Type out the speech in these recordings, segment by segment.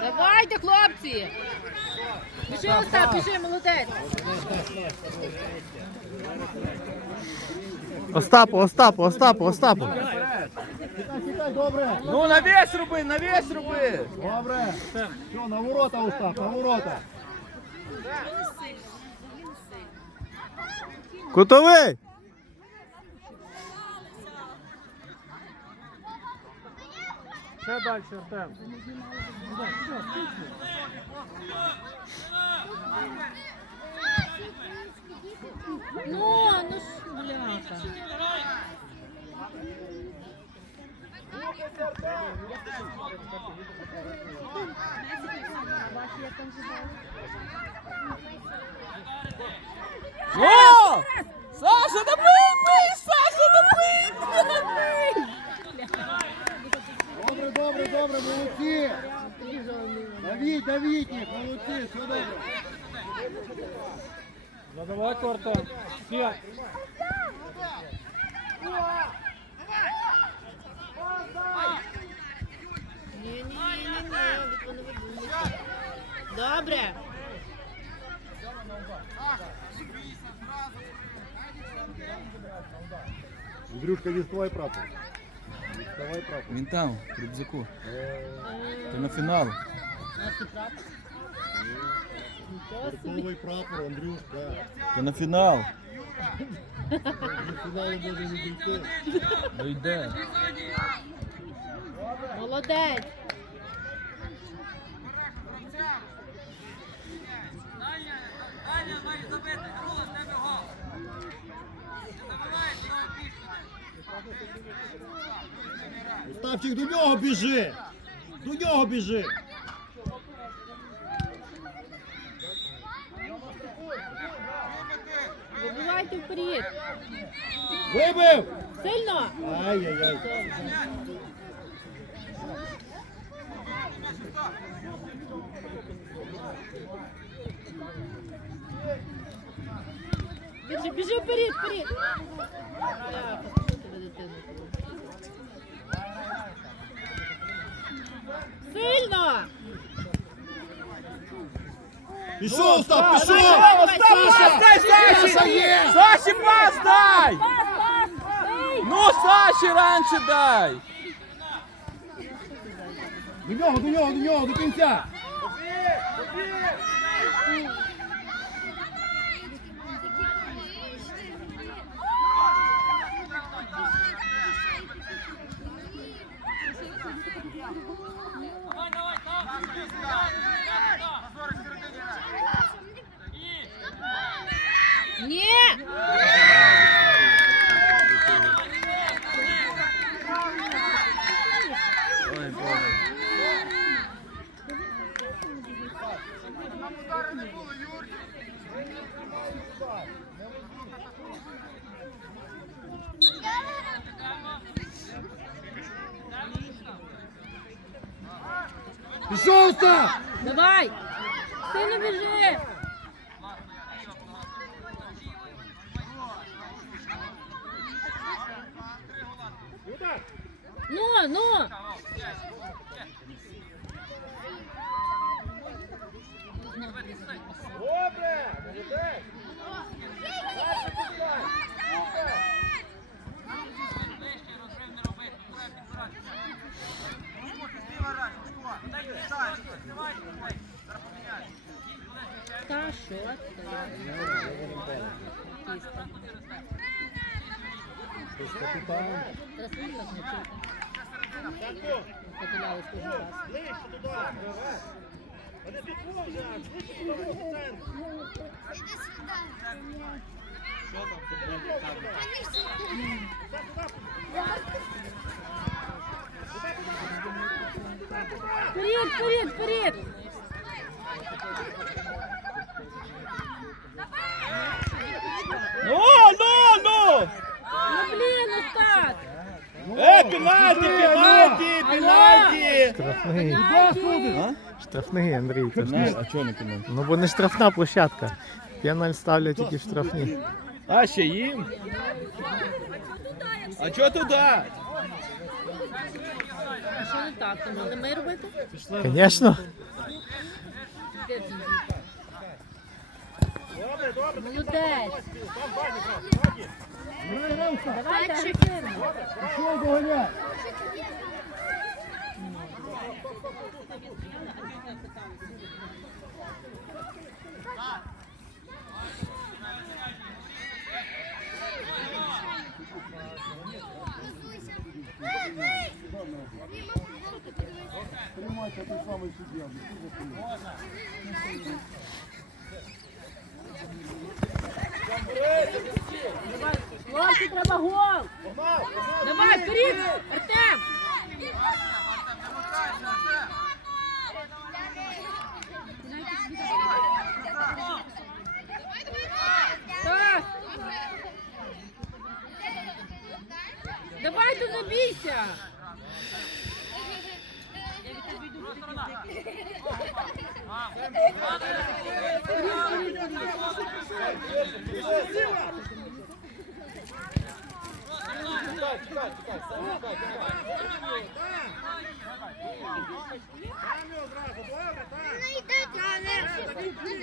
Давайте, хлопці! Біжи, Остап, біжи, молодець! Остапу, Остапу, Остапу, Остапу. Добре, Ну, навіс роби, навіс роби! добре. Все, на ворота, Остап, на ворота. Кутовий! Ще далі, Артем. Ну, ну ж, бляха. О! Саша, да бий, бий! Саша, да бий! Добре, добре, добре, молодці. Давіть, давіть їх, молодці, все добре. Задавай Артем. П'ять. Ні, ні, ні, ні, ні, не видумуйте. Добре. Андрюшка, діставай прапор. Діставай прапор. Він там, в рюкзаку. Ти на фінал. Готовий прапор, Андрюшка. Ти на фінал. До фіналу може не дійти. Дойде. Молодець. Остапчик, до нього біжи! До нього біжи! Вибивайте вперед. Вибив! Сильно. Ай-яй-яй. Біжи, біжи вперед, вперед. Бляха, що тебе дитина? Сильно. Пішов, Остап, пішов! давай, Остап, дай Саші! Саша є! Саші пас дай! Пас, пас. Ей. Ну, Саші раніше дай! До нього, до нього, до нього, до кінця! Ні. Остап! Давай. Сильно біжи. Ну, ну. Добре! Та що? Тісто. Зараз ви так не чуєте. Потуляли кожен раз. Вперед, вперед, вперед! Ну, ну, ну! Ну блін, Остап! Е, пенальті, пенальті, пенальті! Штрафний. Штрафний, Андрій. Це ж не... А чого не пенальті? Ну бо не штрафна площадка. Пеналь ставлять тільки в штрафні. А, ще їм? А чого туди? А що не так? То мали ми робити? Звісно. Молодець! Давай, давай. Що доганяй? Тримайся, ти самий суддя. Хлопці, треба гол! Давай, вперед! Артем! Давай, ти не!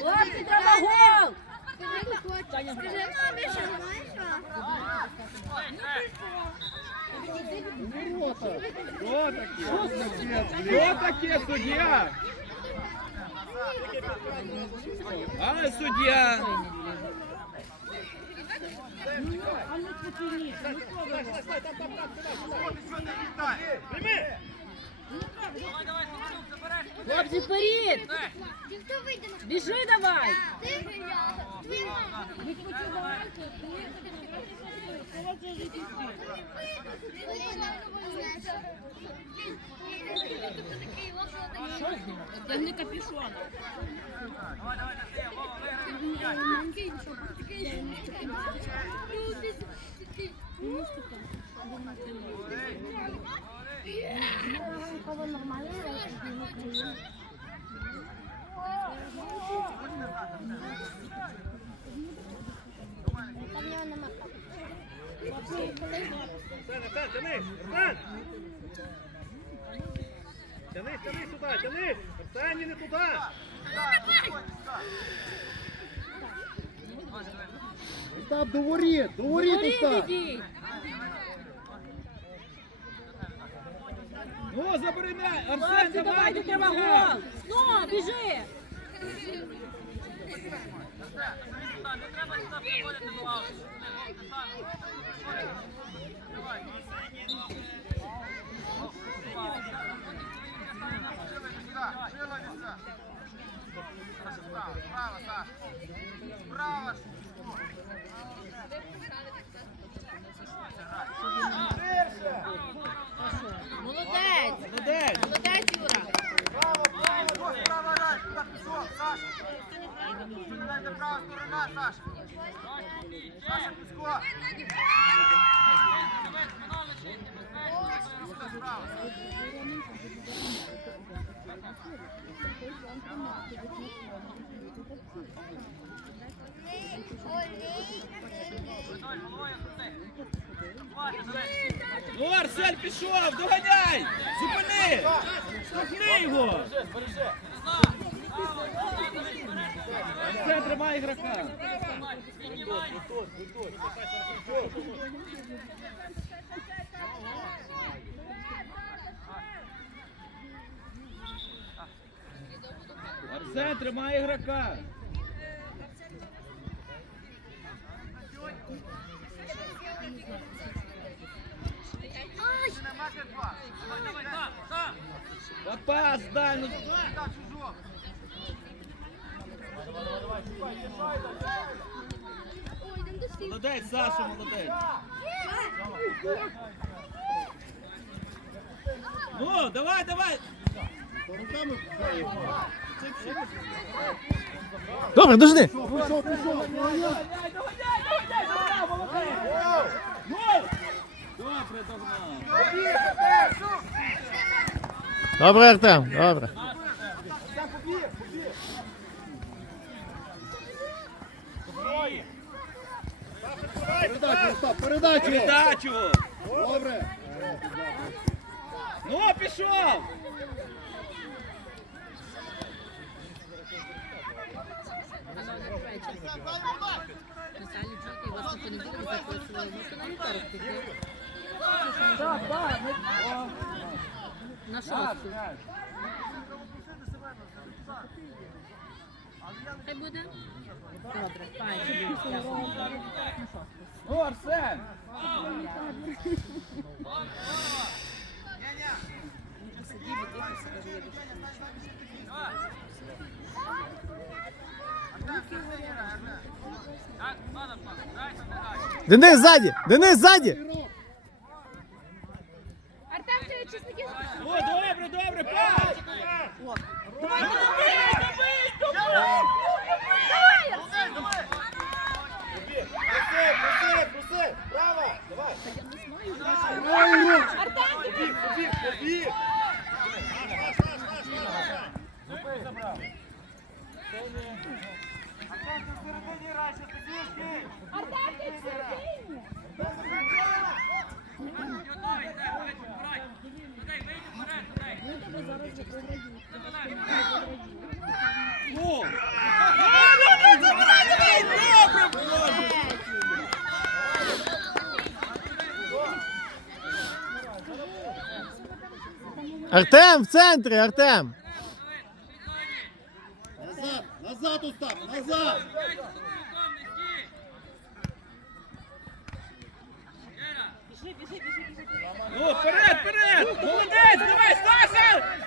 Хлопці, треба гол! Що таке суддя? А, суддя! Хлопці, вперед! Біжи давай! Тягни капюшон. Тяни, тяни сюди, тяни! Арсені не туди! Остап, до воріт, до воріт, Остап. Ну, забери м'яч! Арсен, давай, давайте треба гол! Ну, біжи! Молодець! Ну, Арсель пішов, доганяй! Зупини! Штовхни його! Все, тримай ігрока. Все, тримай ігрока. Папа, сдай, ну... Молодець, Саша, молодець. Ну, давай, давай. Добре, дожди. Пішов, пішов! Добре, догнав. Добре, Артем, добре. Передачу, Остап, передачу. Передачу. Добре. Ну, пішов. Буде на вівторок піти. На шосту. Ну, Арсен. Денис ззаді! Денис ззаді! Артем, ти чесники Ну, добре, добре, пас. Давай, добий, добий, добий. Проси, проси, проси! Право! Давай! Правий рух. Побіг, побіг, побіг! Ну. Давай, давай, давай, добре, Боже. Артем в центрі, Артем! Назад, назад, Остап, назад. Ну, вперед, вперед! Молодець, давай, Саша!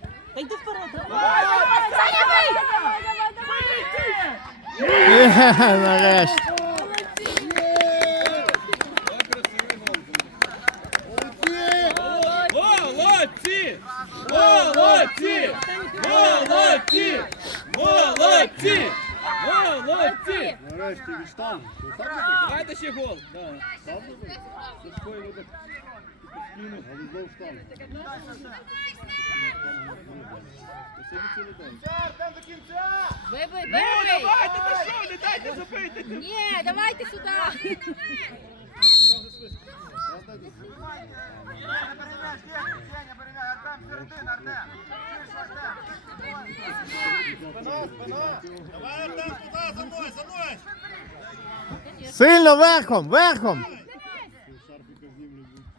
Та, пас! Є, нарешті! Молодці. Молодці! Молодці! Молодці! Молодці! Молодці! Нарешті відштан. Остап Давайте ще гол. Да. скинув, але знов штан. Артем до кінця! Вибий, Ну, вибий! давайте, ти що, не дайте забити! Ні. Сеня, перемяч, Сеня, перемяч! Артем, середина, Артем! Спина, спина! Давай, Артем, туди, за мною, за мною! Сильно верхом, верхом! Шарфика в землю будуть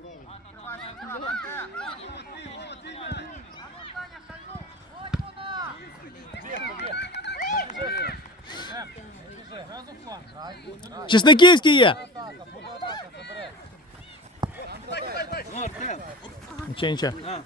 правильно. Чесниківський є! Ну, Артем. Нічого, нічого. А.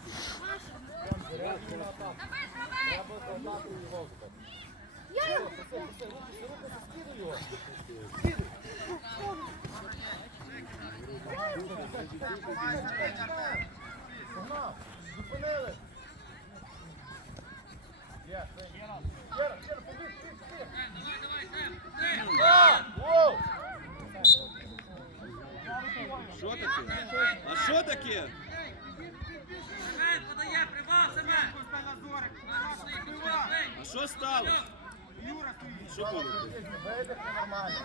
Що таке? А що таке? А що сталося? Юра, що було? нормально.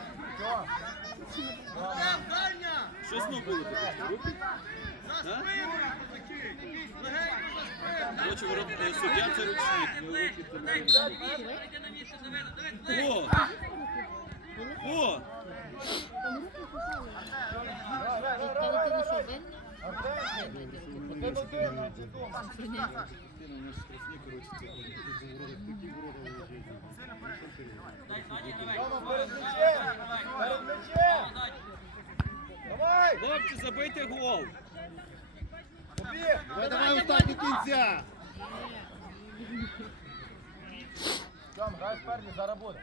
Що знову було таке? Руки? За Юра, такий. Короче, суддя це ручник. О! О! Давай! Хлопці, забийте гол! Давай, давай, устань до кінця! Там, грай спереді, зараз буде.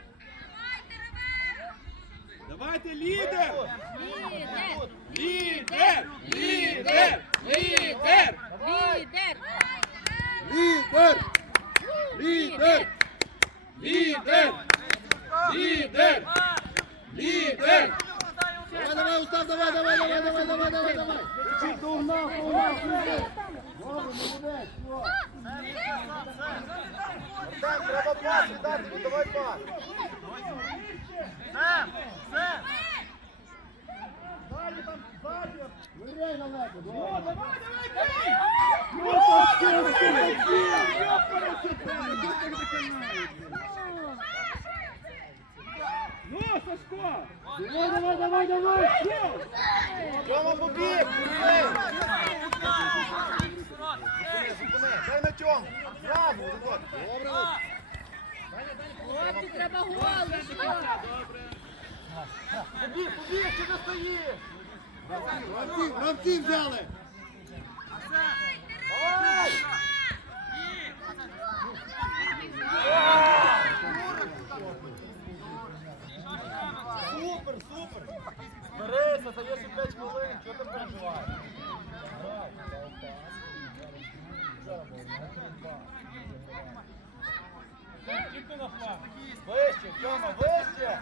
Давайте лідер! Лідер! Лідер! Лідер! Лідер! Лідер! Лідер! Лідер! Лідер! Лідер! Лідер! Давай, давай, устав, давай, давай, давай, давай, давай, давай, давай. Молодець. Добре, молодець, все. Артем, треба пас віддати, давай пас. Сем! Сем! Далі там, далі! Виряй налево! Давай, давай, давай! Ну, так, так, Ну, Сашко! Давай, давай, давай, давай! Дома побіг! Дай на тьому! Браво! Добре! Хлопці, треба голос! Добре! Гравців взяли. Супер, супер! Берися, даєш і 5 хвилин, чого ти переживаєш? Вище, Тьома, вище!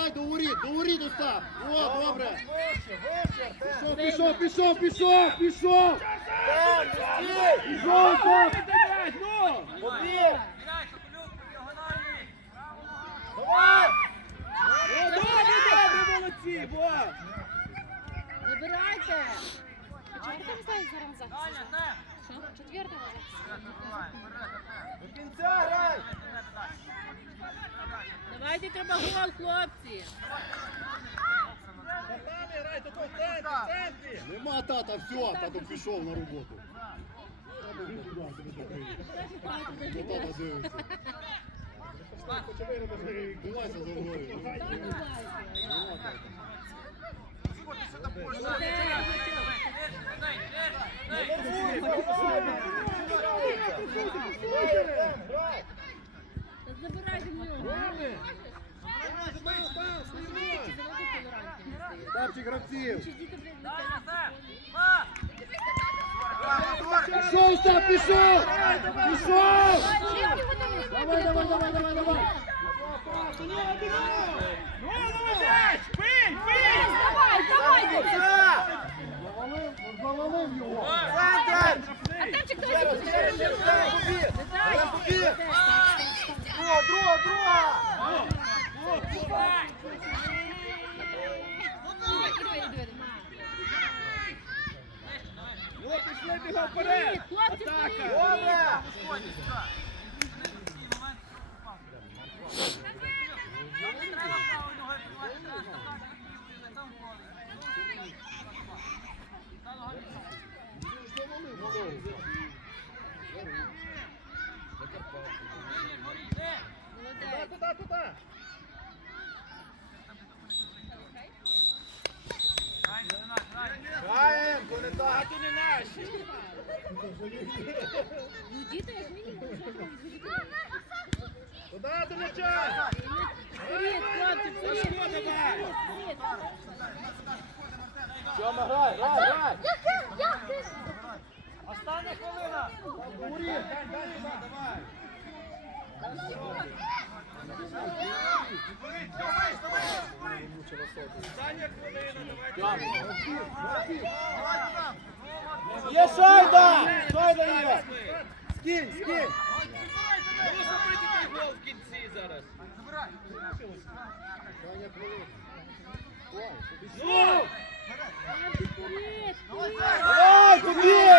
Чекай, до воріт, до воріт устав. О, добре. Пішов, пішов, пішов, пішов, пішов. Пішов, пішов. Побіг. Давай! О, добре, добре, молодці, бо! Забирайте! А чому там зараз. До кінця грай! Давайте треба гол, хлопці! Нема тата, все, тато пішов на роботу. Бо тата дивиться. Ховайся за мною. Нема тата. Забирай землю. Ставчик гравців. Пішов, Став, пішов! Пішов! Давай, давай, давай, давай, давай! Пий, пий! Давай, давай! Завалив, завалив його! Центр! Артемчик, давай! Дай! Дай! Дай! Друга, друга, друга! Ну, пішли, бігав вперед! Атака! Добре! Туда, туда, туда. Граєм, то не так. А то не наші. Ну, діти, як мінімум, Куда ти м'яча? Привіт, хлопці, привіт. Привіт, привіт. Сьома, грай, грай, грай. Остання хвилина. Давай, давай. Є шайда! Шайда є! Скинь, скинь. Можна забити той гол в кінці зараз. Саня, хвилину. Ой, Ну! Давай, тобі!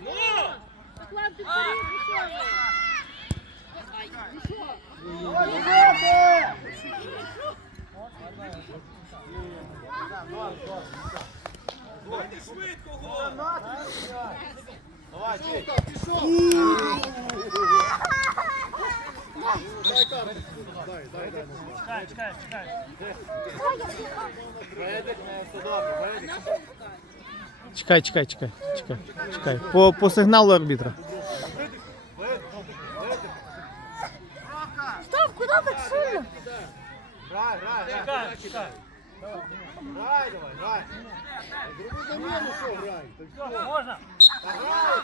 Ну! Поклав ти вперед, Чекай, чекай, чекай, чекай, чекай. По, по сигналу арбітра. Стоп, куди так сильно? Грай, грай, грай. Чекай. Грай, давай, грай. Другу замену що грай? Можна? Грай!